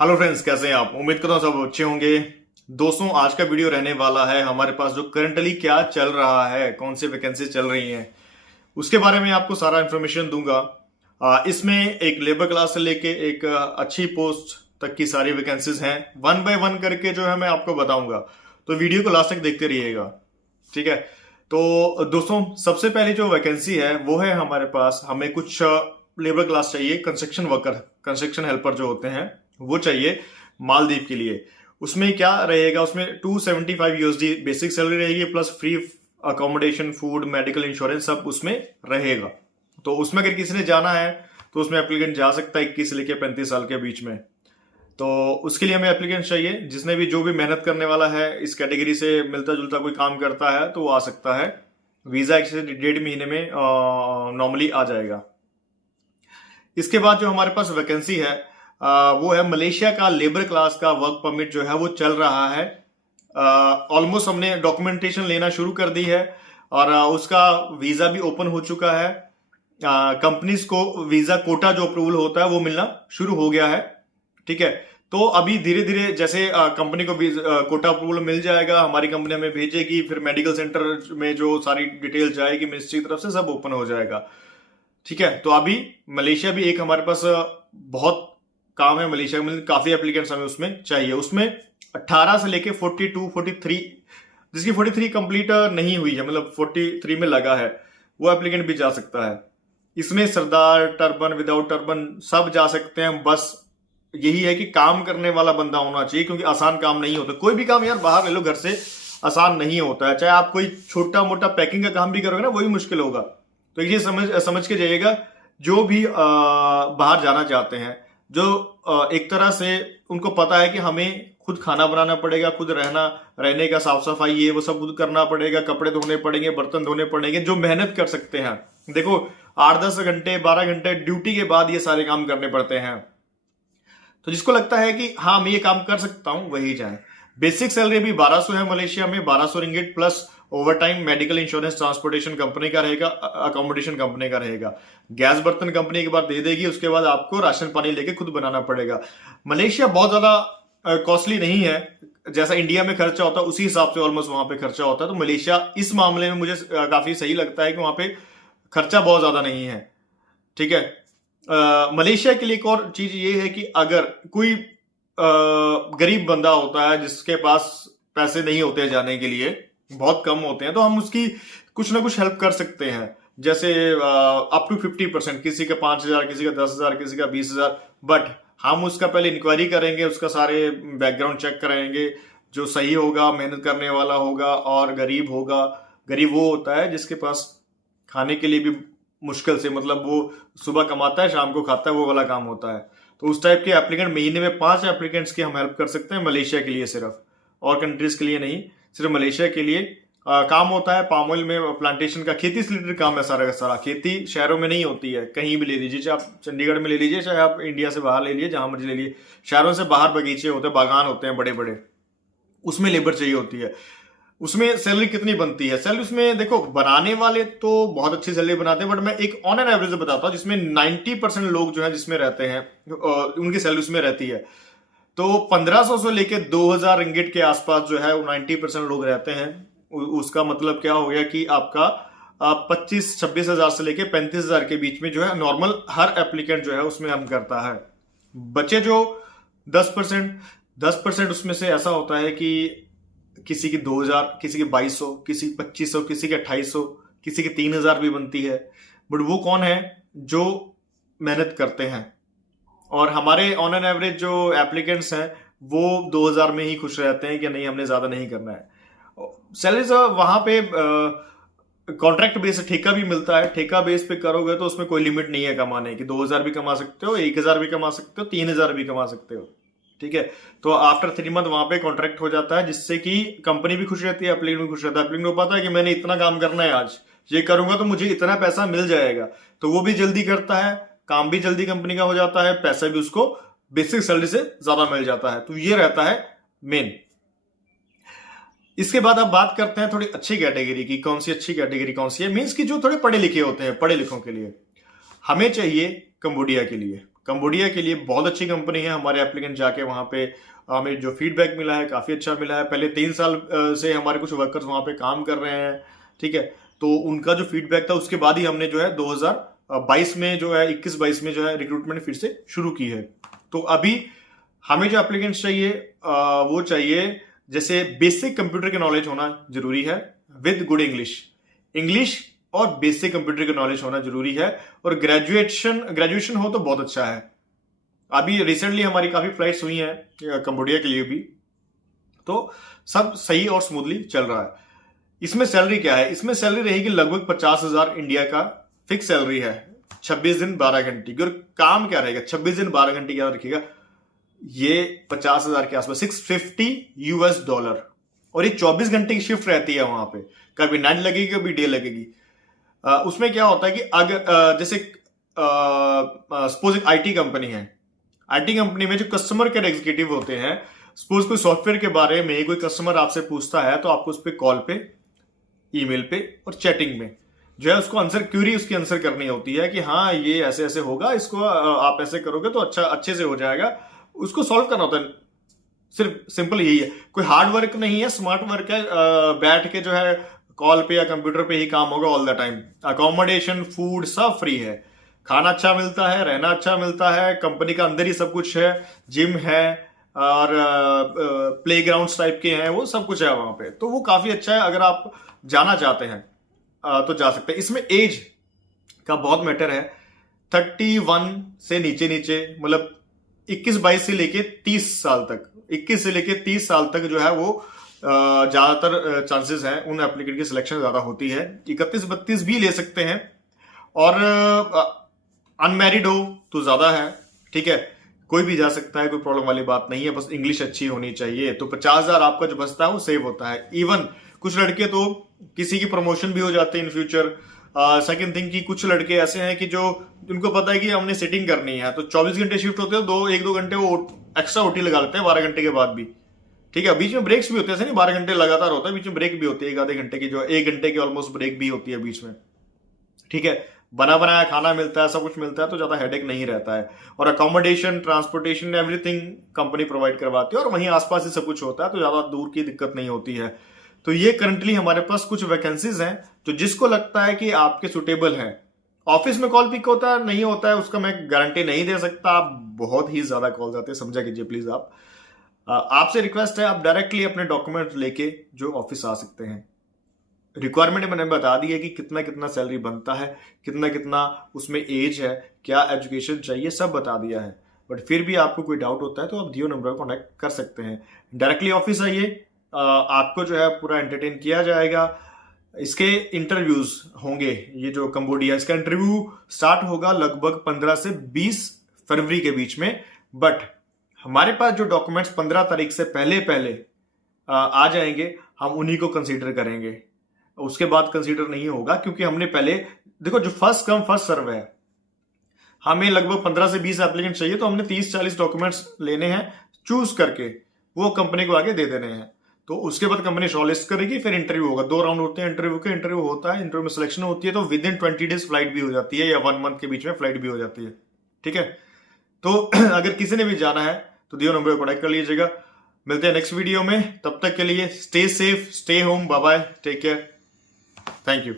Hello friends, कैसे हैं आप? उम्मीद करता हूँ सब अच्छे होंगे। दोस्तों, आज का वीडियो रहने वाला है हमारे पास जो करंटली क्या चल रहा है, कौन सी वैकेंसी चल रही हैं, उसके बारे में आपको सारा इन्फॉर्मेशन दूंगा। इसमें एक लेबर क्लास से लेके एक अच्छी पोस्ट तक की सारी वैकेंसीज हैं। वन बाय वन करके जो है मैं आपको बताऊंगा, तो वीडियो को लास्ट तक देखते रहिएगा, ठीक है। तो दोस्तों, सबसे पहले जो वैकेंसी है वो है हमारे पास, हमें कुछ लेबर क्लास चाहिए, कंस्ट्रक्शन वर्कर, कंस्ट्रक्शन हेल्पर जो होते हैं वो चाहिए मालदीव के लिए। उसमें क्या रहेगा, उसमें 275 यूएसडी बेसिक सैलरी रहेगी, plus free accommodation, food, medical insurance सब उसमें रहेगा। तो उसमें अगर किसी ने जाना है तो उसमें एप्लीकेंट जा सकता है 21 से लेकर 35 साल के बीच में। तो उसके लिए हमें एप्लीकेंट चाहिए। जिसने भी जो भी मेहनत करने वाला है, इस कैटेगरी से मिलता जुलता कोई काम करता है तो वो आ सकता है। वीजा 1 से 1.5 महीने में नॉर्मली आ जाएगा। इसके बाद जो हमारे पास वैकेंसी है वो है मलेशिया का लेबर क्लास का वर्क परमिट जो है वो चल रहा है। ऑलमोस्ट हमने डॉक्यूमेंटेशन लेना शुरू कर दी है और उसका वीजा भी ओपन हो चुका है। कंपनीज को वीजा कोटा जो अप्रूवल होता है वो मिलना शुरू हो गया है, ठीक है। तो अभी धीरे धीरे जैसे कंपनी को कोटा अप्रूवल मिल जाएगा, हमारी कंपनी हमें भेजेगी, फिर मेडिकल सेंटर में जो सारी डिटेल जाएगी मिनिस्ट्री की तरफ से, सब ओपन हो जाएगा, ठीक है। तो अभी मलेशिया भी एक हमारे पास बहुत काम है। मलेशिया में काफी एप्लीकेंट्स हमें उसमें चाहिए। उसमें 18 से लेके 42, 43, जिसकी 43 कंप्लीट नहीं हुई है, मतलब 43 में लगा है, वो एप्लीकेंट भी जा सकता है। इसमें सरदार, टर्बन, विदाउट टर्बन सब जा सकते हैं। बस यही है कि काम करने वाला बंदा होना चाहिए, क्योंकि आसान काम नहीं होता। कोई भी काम यार बाहर ले लो घर से, आसान नहीं होता है। चाहे आप कोई छोटा मोटा पैकिंग का काम भी करोगे ना, वही मुश्किल होगा। तो ये समझ के जाइएगा, जो भी बाहर जाना चाहते हैं, जो एक तरह से उनको पता है कि हमें खुद खाना बनाना पड़ेगा, खुद रहने का, साफ सफाई ये वो सब खुद करना पड़ेगा, कपड़े धोने पड़ेंगे, बर्तन धोने पड़ेंगे, जो मेहनत कर सकते हैं। देखो 8-10 घंटे 12 घंटे ड्यूटी के बाद ये सारे काम करने पड़ते हैं। तो जिसको लगता है कि हाँ मैं ये काम कर सकता हूं, वही जाए। बेसिक सैलरी भी 1200 है मलेशिया में, 1200 ringgit, plus over time, medical insurance transportation company का रहेगा, अकोमोडेशन कंपनी का रहेगा। गैस बर्तन कंपनी के बाद दे देगी, उसके बाद आपको राशन पानी लेके खुद बनाना पड़ेगा। मलेशिया बहुत ज्यादा कॉस्टली नहीं है, जैसा इंडिया में खर्चा होता है उसी हिसाब से ऑलमोस्ट वहां पे खर्चा होता है। तो मलेशिया इस मामले में मुझे काफी सही लगता है कि वहां पे खर्चा बहुत ज्यादा नहीं है, ठीक है। मलेशिया के लिए एक और चीज ये है कि अगर कोई गरीब बंदा होता है जिसके पास पैसे नहीं होते जाने के लिए, बहुत कम होते हैं, तो हम उसकी कुछ ना कुछ हेल्प कर सकते हैं। जैसे अप टू 50%, किसी का 5,000, किसी का 10,000, किसी का 20,000। बट हम उसका पहले इंक्वायरी करेंगे, उसका सारे बैकग्राउंड चेक कराएंगे। जो सही होगा, मेहनत करने वाला होगा और गरीब होगा। गरीब वो होता है जिसके पास खाने के लिए भी मुश्किल से, मतलब वो सुबह कमाता है शाम को खाता है, वो वाला काम होता है। तो उस टाइप के एप्लीकेंट, महीने में 5 एप्लीकेंट्स की हम हेल्प कर सकते हैं मलेशिया के लिए सिर्फ, और कंट्रीज के लिए नहीं, सिर्फ मलेशिया के लिए। काम होता है पाम ऑयल में, प्लांटेशन का, खेती से रिलेटेड काम है सारा का सारा। खेती शहरों में नहीं होती है, कहीं भी ले लीजिए, चाहे आप चंडीगढ़ में ले लीजिए, चाहे आप इंडिया से बाहर ले लीजिए, जहां मर्जी ले लीजिए, शहरों से बाहर बगीचे होते हैं, बागान होते हैं बड़े बड़े, उसमें लेबर चाहिए होती है। उसमें सैलरी कितनी बनती है? सैलरी उसमें देखो, बनाने वाले तो बहुत अच्छी सैलरी बनाते हैं, बट मैं एक ऑन एन एवरेज बताता हूँ, जिसमें 90% लोग जो है जिसमें रहते हैं उनकी सैलरी उसमें रहती है। तो 1500 से लेके 2000 रिंगिट के आसपास जो है वो 90% लोग रहते हैं। उसका मतलब क्या हो गया कि आपका 25-26 हजार से लेके 35 हजार के बीच में जो है नॉर्मल हर एप्लीकेंट जो है उसमें अर्न करता है। बचे जो 10% उसमें से ऐसा होता है कि किसी की 2000, किसी की 2200, किसी की 2500, किसी की 2800, किसी की 3000 भी बनती है। बट वो कौन है? जो मेहनत करते हैं। और हमारे ऑन एन एवरेज जो एप्लीकेंट्स हैं वो 2000 में ही खुश रहते हैं कि नहीं, हमने ज्यादा नहीं करना है। सैलरीज वहां पे कॉन्ट्रैक्ट बेस, ठेका भी मिलता है। ठेका बेस पे करोगे तो उसमें कोई लिमिट नहीं है कमाने की। 2000 भी कमा सकते हो, 1000 भी कमा सकते हो, 3000 भी कमा सकते हो, ठीक है। तो आफ्टर 3 मंथ वहां पे कॉन्ट्रैक्ट हो जाता है, जिससे कि कंपनी भी खुश रहती है, एप्लीकेंट भी खुश रहता है। एप्लीकेंट को पता है कि मैंने इतना काम करना है, आज ये करूंगा तो मुझे इतना पैसा मिल जाएगा, तो वो भी जल्दी करता है, काम भी जल्दी कंपनी का हो जाता है, पैसा भी उसको बेसिक सैलरी से ज्यादा मिल जाता है। तो ये रहता है मेन। इसके बाद अब बात करते हैं थोड़ी अच्छी कैटेगरी की। कौन सी अच्छी कैटेगरी कौन सी है? मींस कि जो थोड़े पढ़े लिखे होते हैं, पढ़े लिखों के लिए हमें चाहिए, कंबोडिया के लिए। कंबोडिया के लिए बहुत अच्छी कंपनी है। हमारे एप्लीकेंट जाके वहां पे हमें जो फीडबैक मिला है काफी अच्छा मिला है। पहले 3 साल से हमारे कुछ वर्कर्स वहां पे काम कर रहे हैं, ठीक है। तो उनका जो फीडबैक था उसके बाद ही हमने जो है 2022 में जो है 21-22 में जो है रिक्रूटमेंट फिर से शुरू की है। तो अभी हमें जो एप्लीकेंट्स चाहिए वो चाहिए जैसे बेसिक कंप्यूटर के नॉलेज होना जरूरी है विद गुड इंग्लिश और बेसिक कंप्यूटर के नॉलेज होना जरूरी है, और ग्रेजुएशन हो तो बहुत अच्छा है। अभी रिसेंटली हमारी काफी फ्लाइट्स हुई हैं कंबोडिया के लिए भी, तो सब सही और स्मूथली चल रहा है। इसमें सैलरी क्या है? इसमें सैलरी रहेगी लगभग 50,000 इंडिया का फिक्स सैलरी है, 26 दिन 12 घंटे की। और काम क्या रहेगा? 26 दिन 12 घंटे क्या रखिएगा, ये 50,000 के आसपास, $650, और ये 24 घंटे की शिफ्ट रहती है वहां पे, कभी नाइट लगेगी कभी डे लगेगी। उसमें क्या होता है कि अगर जैसे सपोज आईटी कंपनी है, आईटी कंपनी में जो कस्टमर केयर एग्जीक्यूटिव होते हैं, सपोज कोई सॉफ्टवेयर के बारे में कोई कस्टमर आपसे पूछता है तो आपको उस पर कॉल पे, ईमेल पे और चैटिंग में जो है उसको आंसर क्यूरी उसकी आंसर करनी होती है कि हाँ ये ऐसे ऐसे होगा, इसको आप ऐसे करोगे तो अच्छा अच्छे से हो जाएगा, उसको सॉल्व करना होता है। सिर्फ सिंपल यही है, कोई हार्ड वर्क नहीं है, स्मार्ट वर्क है। बैठ के जो है कॉल पे या कंप्यूटर पे ही काम होगा all the time. Accommodation, food सब फ्री है, खाना अच्छा मिलता है, रहना अच्छा मिलता है, कंपनी का अंदर ही सब कुछ है, जिम है और प्लेग्राउंड्स टाइप के हैं, वो सब कुछ है वहां पे। तो वो काफी अच्छा है, अगर आप जाना चाहते हैं तो जा सकते हैं। इसमें एज का बहुत मैटर है, 31 से नीचे मतलब 21-22 से लेके 30 साल तक, 21 से लेके 30 साल तक जो है वो ज्यादातर चांसेस हैं उन एप्लीकेंट की सिलेक्शन ज्यादा होती है। 31-32 भी ले सकते हैं, और अनमैरिड हो तो ज्यादा है, ठीक है। कोई भी जा सकता है, कोई प्रॉब्लम वाली बात नहीं है, बस इंग्लिश अच्छी होनी चाहिए। तो 50,000 आपका जो बचता है वो सेव होता है। इवन कुछ लड़के तो किसी की प्रमोशन भी हो जाते हैं इन फ्यूचर। सेकंड थिंग कि कुछ लड़के ऐसे हैं कि जो उनको पता है कि हमने सेटिंग करनी है, तो 24 घंटे शिफ्ट होते हैं, 1-2 घंटे वो एक्स्ट्रा ओटी लगा लेते हैं 12 घंटे के बाद भी, ठीक है। बीच में ब्रेक्स भी होते हैं, ऐसे नहीं 12 घंटे लगातार होता है, बीच में ब्रेक भी होती है 1-आधे घंटे की, जो 1 घंटे की ऑलमोस्ट ब्रेक भी होती है बीच में, ठीक है। बना बनाया खाना मिलता है, सब कुछ मिलता है, तो ज्यादा हेडेक नहीं रहता है। और accommodation, transportation, everything company provide करवाती है, और वहीं आसपास ही सब कुछ होता है, तो ज्यादा दूर की दिक्कत नहीं होती है। तो ये करंटली हमारे पास कुछ वैकेंसीज हैं, तो जिसको लगता है कि आपके सुटेबल हैं। ऑफिस में कॉल पिक होता है नहीं होता है उसका मैं गारंटी नहीं दे सकता, आप बहुत ही ज्यादा कॉल आते हैं, समझा कीजिए प्लीज। आप आपसे रिक्वेस्ट है, आप डायरेक्टली अपने डॉक्यूमेंट लेके जो ऑफिस आ सकते हैं। रिक्वायरमेंट मैंने बता दी है कि कितना कितना सैलरी बनता है, कितना कितना उसमें एज है, क्या एजुकेशन चाहिए, सब बता दिया है। बट फिर भी आपको कोई डाउट होता है तो आप दियो नंबर पर कॉन्टैक्ट कर सकते हैं। डायरेक्टली ऑफिस आइए, आपको जो है पूरा एंटरटेन किया जाएगा। इसके इंटरव्यूज होंगे, ये जो कंबोडिया, इसका इंटरव्यू स्टार्ट होगा लगभग 15 से 20 फरवरी के बीच में। बट हमारे पास जो डॉक्यूमेंट्स 15 तारीख से पहले आ जाएंगे, हम उन्हीं को कंसीडर करेंगे, उसके बाद कंसीडर नहीं होगा। क्योंकि हमने पहले देखो, जो फर्स्ट कम फर्स्ट सर्व है, हमें लगभग 15 से 20 एप्लीकेंट चाहिए, तो हमने 30-40 डॉक्यूमेंट्स लेने हैं, चूज करके वो कंपनी को आगे दे देने हैं। तो उसके बाद कंपनी शॉर्टलिस्ट करेगी, फिर इंटरव्यू होगा। 2 राउंड होते हैं इंटरव्यू के, इंटरव्यू होता है, इंटरव्यू में सिलेक्शन होती है, तो विद इन 20 डेज फ्लाइट भी हो जाती है, या 1 मंथ के बीच में फ्लाइट भी हो जाती है, ठीक है। तो अगर किसी ने भी जाना है तो दियो नंबर पर कॉन्टैक्ट कर लीजिएगा। मिलते हैं नेक्स्ट वीडियो में, तब तक के लिए stay safe, stay home, bye bye, take care, thank you.